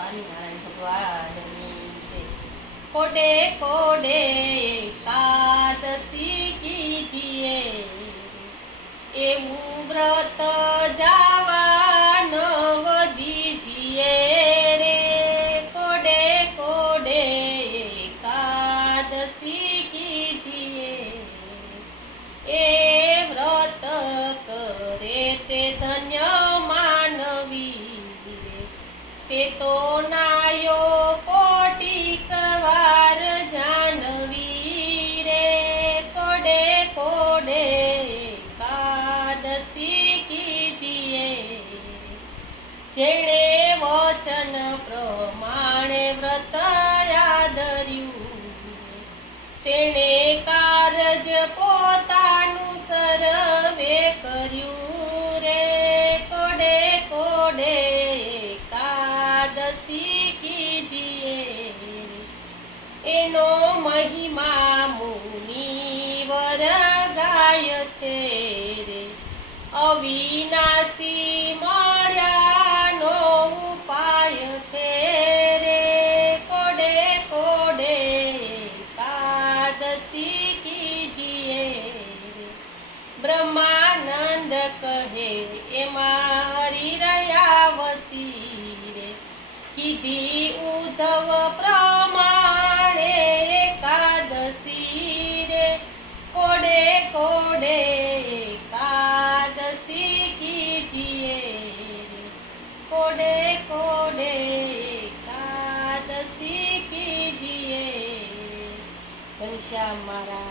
સ્વામિનારાયણ ભગવાનની જય. કોડે કોડે એકાદશી કીજીએ, એવું વ્રત જાવા નવ દીજીએ રે. કોડે કોડે એકાદશી કીજીએ, એ વ્રત કરે તે ધન્ય માનવી રે. તે તો નાયો કોટિક વાર જાનવી રે. કોડે કોડે એકાદશી કીજીએ, જેણે વચન પ્રમાણે વ્રત આદર્યું, તેણે કારજ પોતાનું સર્વે કર્યું રે. કોડે કોડે એકાદશી કીજીએ, એનો મહિમા મુનિવર ગાય છે રે. અવિનાશી મળ્યાનો ઉપાય છે રે. કોડે કોડે એકાદશી કીજીએ, બ્રહ્માનંદ કહે એમાં હરિ રહ્યા વસી રે. કીધી ઉદ્ધવ પ્રમાણે એકાદશી રે. કોડે કોડે એકાદશી કીજીએ, કોડે કોડે એકાદશી કીજીએ. ઘનશ્યામ મહારાજ.